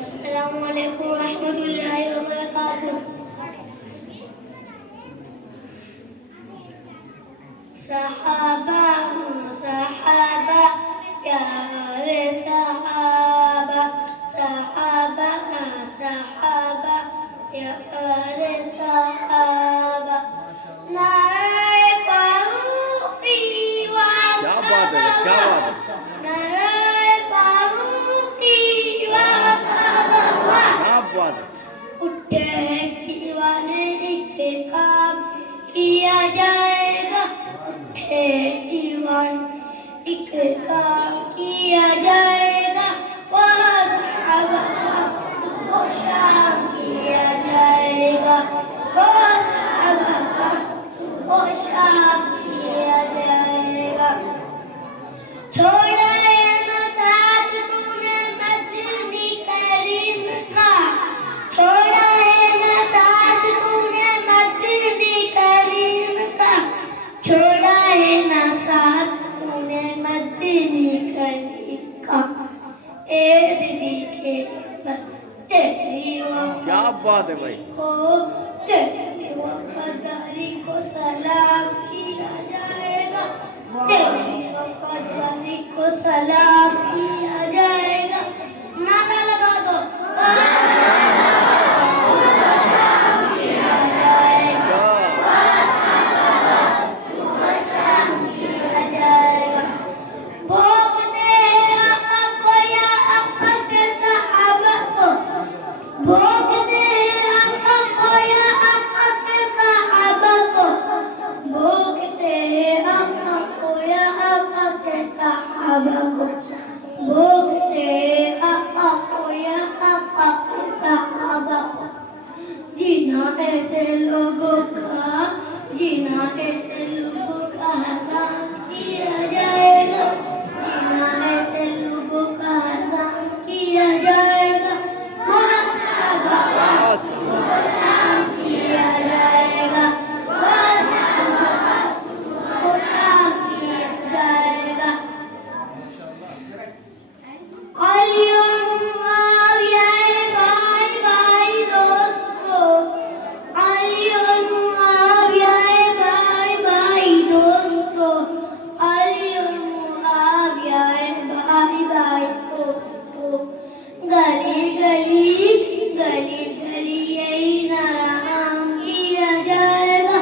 अस्सलामुअलैकुम रहमतुल्लाहि व बरकातुहू। सहाबा सहाबा प्यारे सहाबा, सहाबा सहाबा प्यारे सहाबा। नारे फारूकी व क्या बात है, क्या बात है। नारे फारूकी व सहाबा। क्या बात है। उठे दीवाने के काम किया जाएगा, उठे दीवान एक काम किया जाएगा, वह सहाबा को शाम किया जाएगा, वह सहाबा को शाम किया जाएगा। छोड़ा है ना साथ तूने मदनी करीम का, छोड़ा है ना साथ तूने मदनी करीम का, छोड़ा है ना साथ तूने मदनी करीम का। ए दिली के तेरी क्या बात है भाई। को तेरी वफादारी को सलाम किया जाएगा, तेरी वफादारी को सलाम किया जाएगा। नारा लगा दो, किया जाएगा, किया जाएगा। भोगते आका को या आका के सहाबा को, भोगते आका को या आका के सहाबा को, भोगते आका को या आका के सहाबा को, भोगते आका को या आका के सहाबा को। जीना ऐसे लोगों का, जीना ऐसे लोगों का हराम किया जाएगा, जीना ऐसे लोगों का हराम किया जाएगा। वह सहाबा को शाम किया जाएगा, वह सहाबा को शाम किया जाएगा। अली और मुआविया भाई भाई दोस्तों, अली और मुआविया भाई भाई दोस्तों, अली और मुआविया भाई भाई दोस्तों। गली गली गली गली यही नाम किया जाएगा,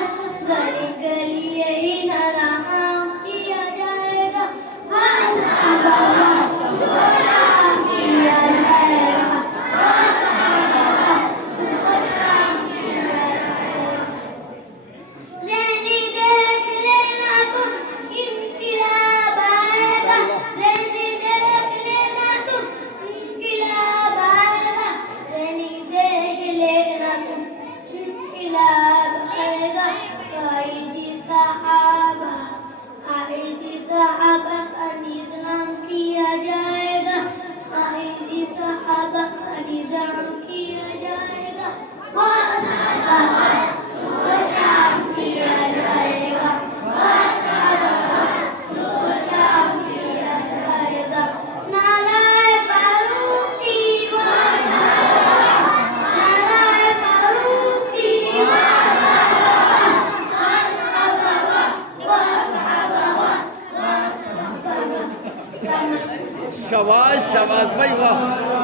गली गली यही नाम किया जाएगा। वह सहाबा को शाम किया जाएगा, वह सहाबा को शाम किया जाएगा। ज़हनी देख लेना तुम इंक़िलाब आएगा, ज़हनी देख लेना तुम इंक़िलाब आएगा, ज़हनी देख लेना तुम इंक़िलाब आएगा। कायदी सहाबा, कायदी सहाबा का निज़ाम किया जाएगा, कायदी सहाबा का निज़ाम किया जाएगा। वह सहाबा को शाम किया जाएगा, वह सहाबा को शाम किया जाएगा। नाराए फारूकी व सहाबा, नाराए फारूकी व सहाबा, व सहाबा, व सहाबा, व सहाबा। शाबाश शाबाश भाई, वाह।